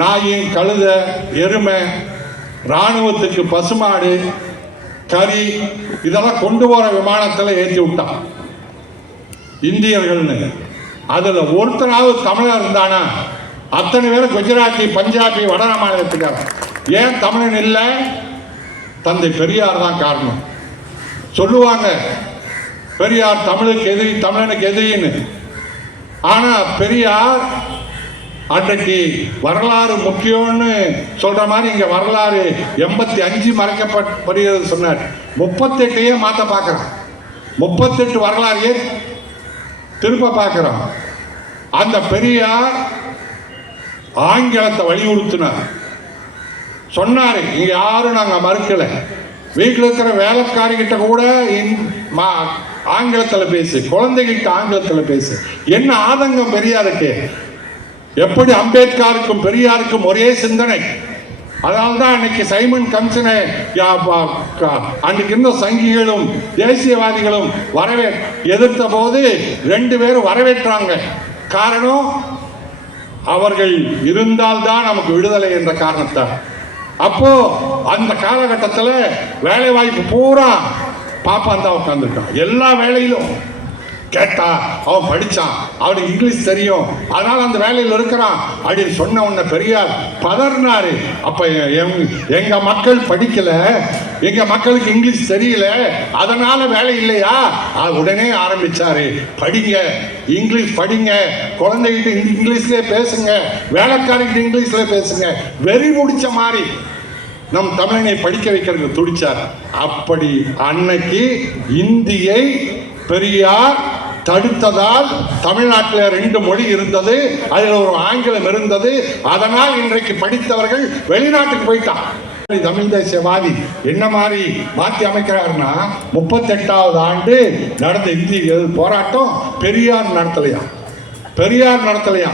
நாயின் கழுத எருமை இராணுவத்துக்கு பசுமாடு கறி இதெல்லாம் கொண்டு போகிற விமானத்தில் ஏற்றி விட்டான். இந்தியர்கள்னு. அதில் ஒருத்தராவது தமிழர் இருந்தானா அத்தனை பேரும் குஜராத்தி பஞ்சாபி வட மாநிலத்துக்கார ஏன் தமிழன் இல்லை? தந்தை பெரியார் தான் காரணம். சொல்லுவாங்க பெரியார் தமிழுக்கு எதிரி தமிழனுக்கு எதிரின்னு. ஆனால் பெரியார் அன்றைக்கு வரலாறு முக்கியம்னு சொல்ற மாதிரி இங்க வரலாறு எண்பத்தி அஞ்சு மறைக்கப்படுகிறது சொன்னார். முப்பத்தெட்டையே மாத்த பார்க்கறோம் முப்பத்தெட்டு வரலாறையே திரும்ப பார்க்கிறோம் அந்த பெரியார் ஆங்கிலத்தை வலியுறுத்தினார். சொன்னார் இங்க யாரும் நாங்கள் மறுக்கல. வீட்டில் இருக்கிற வேலைக்காரிகிட்ட கூட இந்- மா- ஆங்கிலத்தில் பேசு குழந்தைகிட்ட ஆங்கிலத்தில் பேசு. என்ன ஆதங்கம் பெரியாருக்கு? எப்படி அம்பேத்கருக்கும் பெரியாருக்கும் ஒரே சிந்தனை? அதனால தான் அன்னைக்கு சைமன் கம்சனை அன்னைக்கு இருந்த சங்கிகளும் தேசியவாதிகளும் வரவே எதிர்த்த போது ரெண்டு பேரும் வரவேற்றாங்க. காரணம் அவர்கள் இருந்தால்தான் நமக்கு விடுதலை என்ற காரணத்தால் அப்போ அந்த காலகட்டத்தில் வேலை வாய்ப்பு பூரா பாப்பா தான் உட்காந்துருக்கான் எல்லா வேலையிலும். கேட்டா அவன் படிச்சான். அவனுக்கு இங்கிலீஷ் தெரியும். அதனால அந்த வேலையில் இருக்கிறான். அப்படின்னு சொன்ன உன்ன பெரியார் பதறினாரு. அப்ப எங்க- மக்கள் படிக்கல. எங்க மக்களுக்கு இங்கிலீஷ் தெரியல. அதனால வேலை இல்லையா? அது உடனே ஆரம்பிச்சாரு. படிங்க. இங்கிலீஷ் படிங்க. குழந்தைகிட்ட இங்கிலீஷ்ல பேசுங்க. வேலைக்காரிகிட்ட இங்கிலீஷ்ல பேசுங்க. வெறி முடிச்ச மாதிரி நம் தமிழனை படிக்க வைக்கிறதுக்கு துடிச்சார். அப்படி அன்னைக்கு இந்தியை பெரியார் தடுத்ததால் தமிழ்நாட்டில் ரெண்டு மொழி இருந்தது அதில் ஒரு ஆங்கிலம் இருந்தது. அதனால் இன்றைக்கு படித்தவர்கள் வெளிநாட்டுக்கு போயிட்டான் தமிழ் தேசியவாதி என்ன மாதிரி மாற்றி அமைக்கிறாருன்னா முப்பத்தெட்டாவது ஆண்டு நடந்த இந்திய போராட்டம் பெரியார் நடத்தலையா? பெரியார் நடத்தலையா?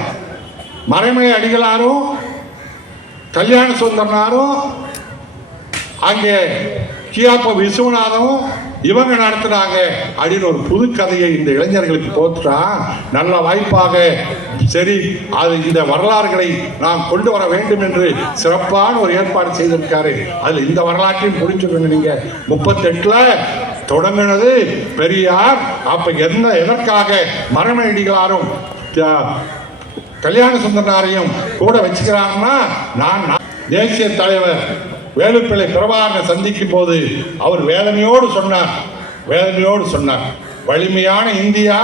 மறைமலை அடிகளாரும் கல்யாண சுந்தரனாரும் அங்கே கியாப்ப விஸ்வநாதனும் இவங்க நடத்துறாங்க அப்படின்னு ஒரு புது கதையை இந்த இளைஞர்களுக்கு போட்டுட்டா நல்ல வாய்ப்பாக சரி அது இந்த வரலாறுகளை நாம் கொண்டு வர வேண்டும் என்று சிறப்பான ஒரு ஏற்பாடு செய்திருக்காரு. அதில் இந்த வரலாற்றையும் புரிஞ்சுக்கணும் நீங்க முப்பத்தெட்டுல தொடங்கினது பெரியார். அப்ப என்ன எதற்காக மரணடிகளாரும் கல்யாண சுந்தரனாரையும் கூட வச்சுக்கிறாங்கன்னா நான் நான் தேசிய தலைவர் வேலுப்பிள்ளை பிரபாகரனை சந்திக்கும் போது அவர் வேதனையோடு சொன்னார். வேதனையோடு சொன்னார். வலிமையான இந்தியா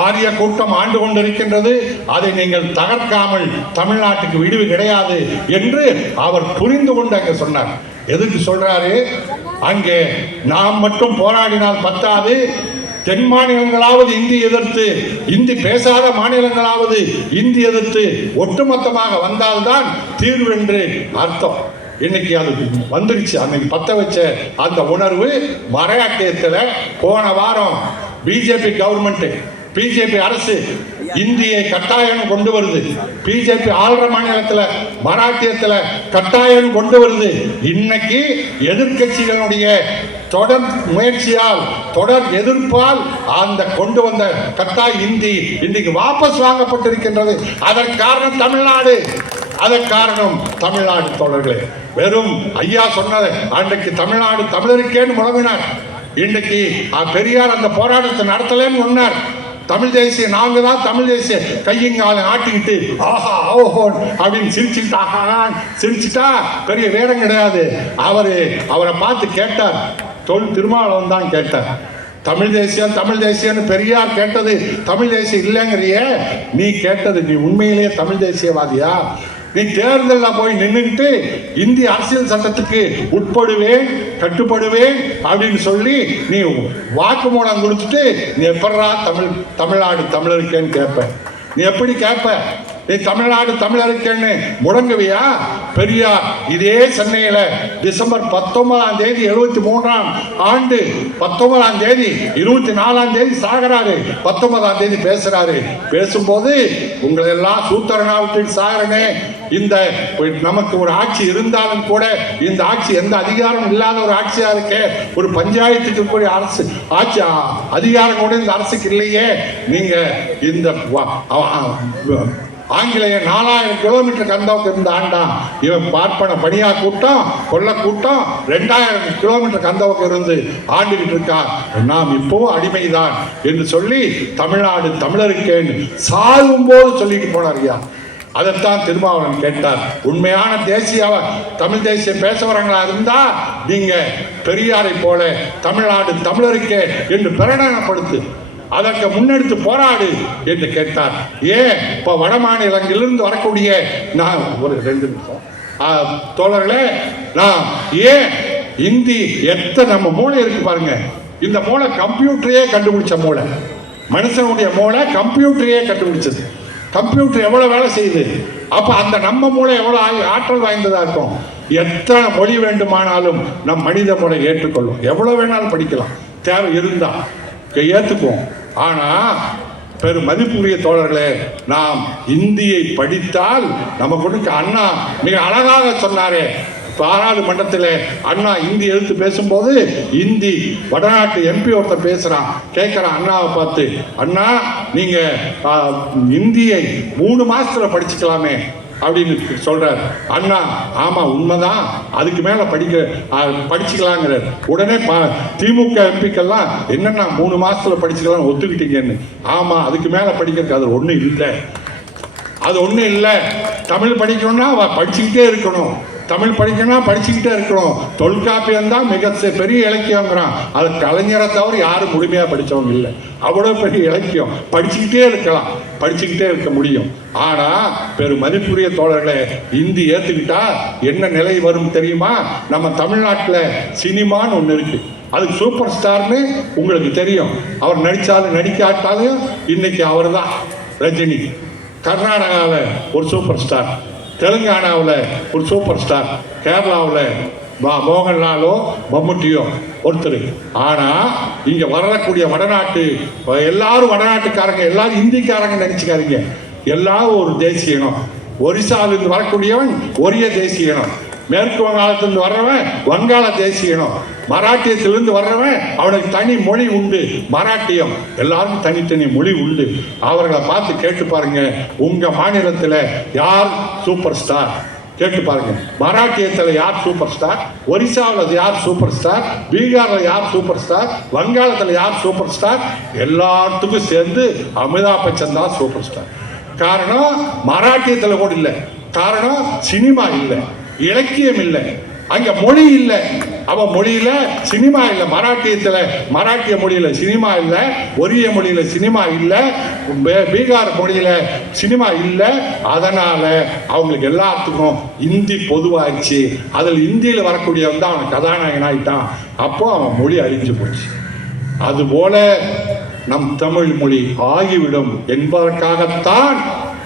ஆரிய கூட்டம் ஆண்டு கொண்டிருக்கின்றது. அதை நீங்கள் தகர்க்காமல் தமிழ்நாட்டுக்கு விடுவு கிடையாது என்று அவர் புரிந்து கொண்டு அங்கே சொன்னார். எதுக்கு சொல்றாரு? அங்கே நாம் மட்டும் போராடினால் பத்தாது. தென் மாநிலங்களாவது இந்தி எதிர்த்து இந்தி பேசாத மாநிலங்களாவது இந்தி எதிர்த்து ஒட்டுமொத்தமாக வந்தால்தான் தீர்வு என்று அர்த்தம். இன்னைக்கு அது வந்துருச்சு. அன்னைக்கு பத்த வச்ச அந்த உணர்வு மராட்டியத்தில் போன வாரம் பிஜேபி கவர்மெண்ட் பிஜேபி அரசு இந்தியை கட்டாயம் கொண்டு வருது. பிஜேபி ஆளுற மாநிலத்தில் மராட்டியத்தில் கட்டாயம் கொண்டு வருது. இன்னைக்கு எதிர்க்கட்சிகளுடைய தொடர் முயற்சியால் தொடர் எதிர்ப்பால் அந்த கொண்டு வந்த கட்டாய இந்தி இன்னைக்கு வாபஸ் வாங்கப்பட்டிருக்கின்றது. அதற்கு காரணம் தமிழ்நாடு அதற்கு காரணம் தமிழ்நாடு தோழர்களே வெறும் ஐயா சொன்னதை அன்றைக்கு தமிழ்நாடு தமிழருக்கேன்னு முழங்கினார் இன்றைக்கு பெரியார் அந்த போராட்டத்தை நடத்தலன்னு சொன்னார். தமிழ் தேசிய நாங்க தான் தமிழ் தேசிய கையங்கால ஆட்டிக்கிட்டு ஆஹா ஓஹோ அப்படின்னு சிரிச்சுட்டு ஆஹா சிரிச்சுட்டா பெரிய வேடம் கிடையாது. அவர் அவரை பார்த்து கேட்டார். தொல் திருமாவளவன் தான் கேட்டார். தமிழ் தேசியம் தமிழ் தேசியம்னு பெரியார் கேட்டது தமிழ் தேசியம் இல்லைங்கிறியே. நீ கேட்டது நீ உண்மையிலேயே தமிழ் தேசியவாதியா? நீ தேர்தலில் போய் நின்றுட்டு இந்திய அரசியல் சட்டத்துக்கு உட்படுவேன் கட்டுப்படுவேன் அப்படின்னு சொல்லி நீ வாக்கு மூலம் கொடுத்துட்டு நீ எப்படா தமிழ் தமிழ்நாடு தமிழருக்கேன்னு கேட்ப நீ எப்படி கேட்ப தமிழ்நாடு தமிழருக்கேன்னு முடங்குவியா? பெரியார் இதே சென்னையில் டிசம்பர் பத்தொன்பதாம் தேதி எழுபத்தி மூன்றாம் ஆண்டு பத்தொன்பதாம் தேதி இருபத்தி நாலாம் தேதி சாகராரு பத்தொன்பதாம் தேதி பேசுறாரு. பேசும்போது உங்களை எல்லாம் சூத்திரனா விட்டு சாகரனே இந்த நமக்கு ஒரு ஆட்சி இருந்தாலும் கூட இந்த ஆட்சி எந்த அதிகாரம் இல்லாத ஒரு ஆட்சியா இருக்கே. ஒரு பஞ்சாயத்துக்கு கூடிய அரசு ஆட்சி அதிகாரம் கூட இந்த அரசுக்கு இல்லையே. நீங்க இந்த ஆங்கிலேயர் நாலாயிரம் கிலோமீட்டர் கந்தவுக்கு இருந்த ஆண்டான். இவன் பார்ப்பன பணியா கூட்டம் கொள்ள கூட்டம் ரெண்டாயிரம் கிலோமீட்டர் கந்தவுக்கு இருந்து ஆண்டுகிட்டு இருக்கா நாம் இப்போவும் அடிமைதான் என்று சொல்லி தமிழ்நாடு தமிழருக்கேன்னு சாகும் போது சொல்லிட்டு போனார் ஐயா. அதைத்தான் திருமாவளவன் கேட்டார். உண்மையான தேசிய தமிழ் தேசியம் பேசுறவங்களா இருந்தா நீங்க பெரியாரை போல தமிழ்நாடு தமிழருக்கே என்று பிரகடனப்படுத்து அதற்கு முன்னெடுத்து போராடு என்று கேட்டார். ஏன்? இப்போ வட மாநிலங்களிலிருந்து வரக்கூடிய நான் ஒரு ரெண்டு நிமிஷம். தோழர்களே நான் ஏன் இந்தி எத்தனை நம்ம மூளை இருக்கு பாருங்க. இந்த மூளை கம்ப்யூட்டரையே கண்டுபிடிச்ச மூளை. மனுஷனுடைய மூளை கம்ப்யூட்டரையே கண்டுபிடிச்சது. கம்ப்யூட்டர் எவ்வளோ வேலை செய்யுது? அப்போ அந்த நம்ம மூளை எவ்வளோ ஆ- ஆற்றல் வாய்ந்ததாக இருக்கும்? எத்தனை மொழி வேண்டுமானாலும் நம் மனித மூளை ஏற்றுக்கொள்ளும். எவ்வளோ வேணாலும் படிக்கலாம். தேவை இருந்தால் ஏற்றுக்குவோம் ஆனால் பெரும் மதிப்புரிய தோழர்களே நாம் இந்தியை படித்தால் நமக்கு ஒன்றுக்கு அண்ணா மிக அழகாக சொன்னாரே. பாராளுமன்றத்தில் அண்ணா இந்தி எழுத்து பேசும்போது இந்தி வடநாட்டு எம்பி ஒருத்தன் பேசுகிறான் கேட்குறான் அண்ணாவை பார்த்து அண்ணா நீங்கள் இந்தியை மூணு மாதத்தில் படிச்சுக்கலாமே. அப்படின்னு சொல்றார். அண்ணா ஆமா உண்மைதான். அதுக்கு மேல படிக்க படிச்சுக்கலாங்கிறார். உடனே திமுக எம்பிக்கெல்லாம் என்னன்னா மூணு மாசத்துல படிச்சுக்கலாம் ஒத்துக்கிட்டீங்கன்னு. ஆமா அதுக்கு மேல படிக்கிறதுக்கு அது ஒன்றும் இல்லை. அது ஒன்றும் இல்லை. தமிழ் படிக்கணும்னா படிச்சுக்கிட்டே இருக்கணும். தமிழ் படிக்கணும் படிச்சுக்கிட்டே இருக்கிறோம் தொல்காப்பியம் தான் மிக பெரிய இலக்கியங்கிறான் அது கலைஞரை தவிர யாரும் முழுமையாக படித்தவங்க இல்லை. அவ்வளோ பெரிய இலக்கியம். படிச்சுக்கிட்டே இருக்கலாம். படிச்சுக்கிட்டே இருக்க முடியும். ஆனால் பெரு மதிப்புரிய தோழர்களை இந்தி ஏற்றுக்கிட்டா என்ன நிலை வரும் தெரியுமா? நம்ம தமிழ்நாட்டில் சினிமான்னு ஒன்று இருக்குது அது சூப்பர் ஸ்டார்னு உங்களுக்கு தெரியும். அவர் நடித்தாலும் நடிக்காட்டாலும் இன்னைக்கு அவர் தான் ரஜினி. கர்நாடகாவில் ஒரு சூப்பர் ஸ்டார். தெலுங்கானாவில் ஒரு சூப்பர் ஸ்டார் கேரளாவில் ம- மோகன்லாலோ மம்முட்டியோ ஒருத்தர். ஆனால் இங்கே வரக்கூடிய வடநாட்டு எல்லாரும் வடநாட்டுக்காரங்க எல்லாரும் இந்திக்காரங்க நினச்சிக்காதீங்க. எல்லாரும் ஒரு தேசிய இனம். ஒரிசாவிலிருந்து வரக்கூடியவன் ஒரிய தேசிய இனம். மேற்கு வங்காளத்திலிருந்து வர்றவன் வங்காள தேசியனும் மராட்டியத்திலிருந்து வர்றவன் அவனுக்கு தனி மொழி உண்டு மராட்டியம். எல்லாருக்கும் தனித்தனி மொழி உண்டு. அவர்களை பார்த்து கேட்டு பாருங்க உங்க மாநிலத்தில் யார் சூப்பர் ஸ்டார் கேட்டு பாருங்க. மராட்டியத்தில் யார் சூப்பர் ஸ்டார் ஒரிசாவில் யார் சூப்பர் ஸ்டார் பீகாரில் யார் சூப்பர் ஸ்டார் வங்காளத்தில் யார் சூப்பர் ஸ்டார் எல்லாத்துக்கும் சேர்ந்து அமிதாப் பச்சன் தான் சூப்பர் ஸ்டார் காரணம் மராட்டியத்தில் கூட இல்லை. காரணம் சினிமா இல்லை. இலக்கியம் இல்லை. அங்க மொழி இல்லை. அவ மொழியில சினிமா இல்லை. மராட்டியத்துல மராட்டிய மொழியில சினிமா இல்லை. ஒரிய மொழியில சினிமா இல்லை. பீகார் மொழியில சினிமா இல்லை. அதனால அவங்களுக்கு எல்லாத்துக்கும் இந்தி பொதுவாச்சு அதில் இந்தியில் வரக்கூடியவன் தான் அவன் கதாநாயகன் ஆயிட்டான். அப்போ அவன் மொழி அழிஞ்சு போச்சு. அதுபோல நம் தமிழ் மொழி ஆகிவிடும் என்பதற்காகத்தான்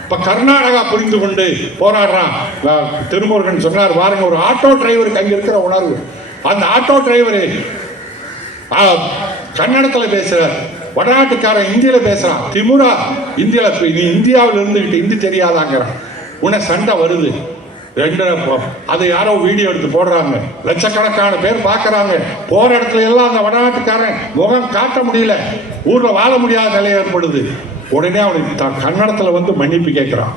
இப்ப கர்நாடகா புரிந்து கொண்டு போராடுறான். திருமுருகன் சொன்னார் பாருங்க ஒரு ஆட்டோ டிரைவருக்கு அங்கே இருக்கிற உணர்வு. அந்த ஆட்டோ டிரைவரு கன்னடத்தில் பேசுகிறார் வடநாட்டுக்காரன் இந்தியில் பேசுகிறான் திமுரா இந்தியாவில் நீ இந்தியாவில் இருந்துக்கிட்டு இந்தி தெரியாதாங்கிறான். உன்னை சண்டை வருது. ரெண்டு அது அதை யாரோ வீடியோ எடுத்து போடுறாங்க. லட்சக்கணக்கான பேர் பார்க்குறாங்க போகிற இடத்துல எல்லாம் அந்த வடநாட்டுக்காரன் முகம் காட்ட முடியல. ஊரில் வாழ முடியாத நிலை ஏற்படுது. உடனே அவனுக்கு த- கன்னடத்தில் வந்து மன்னிப்பு கேட்குறான்.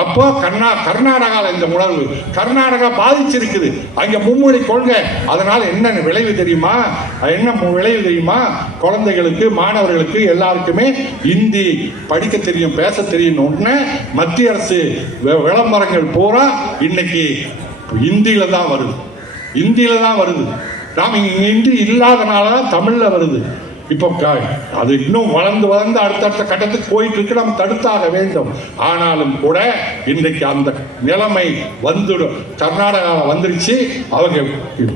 அப்போ கர்நா கர்நாடகாவில் இந்த உணர்வு கர்நாடகா பாதிச்சிருக்குது. அங்க மும்மொழி கொள்கை. அதனால என்ன விளைவு தெரியுமா? என்ன விளைவு தெரியுமா? குழந்தைகளுக்கு மாணவர்களுக்கு எல்லாருக்குமே இந்தி படிக்க தெரியும் பேச தெரியும். உடனே மத்திய அரசு விளம்பரங்கள் பூரா இன்னைக்கு இந்தியில தான் வருது. இந்தியில தான் வருது. நாம் இங்க இந்தி இல்லாதனால தான் வருது. இப்போ அது இன்னும் வளர்ந்து வளர்ந்து அடுத்தடுத்த கட்டத்துக்கு போயிட்டு இருக்கு நம்ம தடுத்தாக வேண்டும். ஆனாலும் கூட இன்றைக்கு அந்த நிலைமை வந்துடும் கர்நாடகாவில் வந்துருச்சு. அவங்க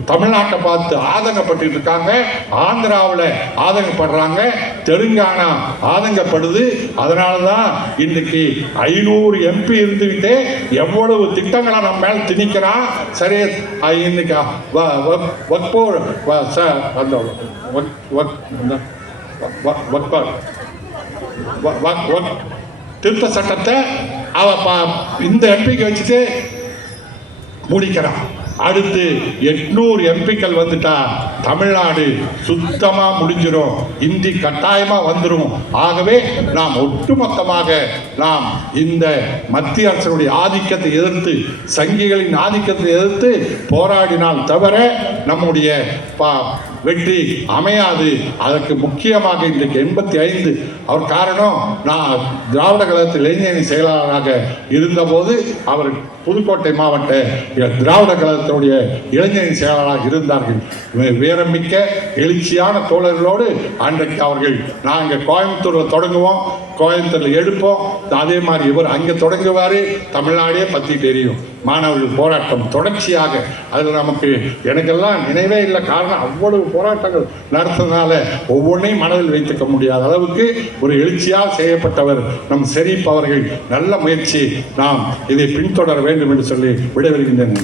தமிழ்நாட்டை பார்த்து ஆதங்கப்பட்டு இருக்காங்க. ஆந்திராவில் ஆதங்கப்படுறாங்க. தெலுங்கானா ஆதங்கப்படுது. அதனால தான் இன்னைக்கு ஐநூறு எம்பி இருந்துக்கிட்டே எவ்வளவு திட்டங்களை நம்ம மேலே திணிக்கிறான். சரி இன்னைக்கு வ- வக்போ வ- அந்த வக்- வக்- திருத்த சட்டத்தை அவன் இந்த எம்பிக்கு வச்சுட்டு முடிக்கிறான் அடுத்து எட்நூறு எம்பிக்கள் வந்துட்டா தமிழ்நாடு சுத்தமாக முடிஞ்சிடும் இந்தி கட்டாயமாக வந்துடும் ஆகவே நாம் ஒட்டுமொத்தமாக நாம் இந்த மத்திய அரசனுடைய ஆதிக்கத்தை எதிர்த்து சங்கிகளின் ஆதிக்கத்தை எதிர்த்து போராடினால் தவிர நம்முடைய வெற்றி அமையாது. அதற்கு முக்கியமாக இன்றைக்கு எண்பத்தி ஐந்து அவர் காரணம் நான் திராவிட கழகத்தில் இளைஞரணி செயலாளராக இருந்தபோது அவர் புதுக்கோட்டை மாவட்ட திராவிட கழகத்தினுடைய இளைஞரணி செயலாளராக இருந்தார்கள். வீரமிக்க எழுச்சியான தோழர்களோடு அன்றைக்கு அவர்கள் நாங்கள் கோயம்புத்தூரில் தொடங்குவோம். கோயம்புத்தூரில் எடுப்போம். அதே மாதிரி இவர் அங்கே தொடங்குவார். தமிழ்நாடே பற்றி தெரியும். மாணவர்கள் போராட்டம் தொடர்ச்சியாக. அதில் நமக்கு எனக்கெல்லாம் நினைவே இல்லை. காரணம் அவ்வளவு போராட்டங்கள் நடத்துறதுனால ஒவ்வொன்றையும் மனதில் வைத்துக்க முடியாத அளவுக்கு ஒரு எழுச்சியாக செய்யப்பட்டவர் நம் ஷெரீப் அவர்கள். நல்ல முயற்சி நாம் இதை பின்தொடர வேண்டும் என்று சொல்லி விடைபெறுகின்றேன்.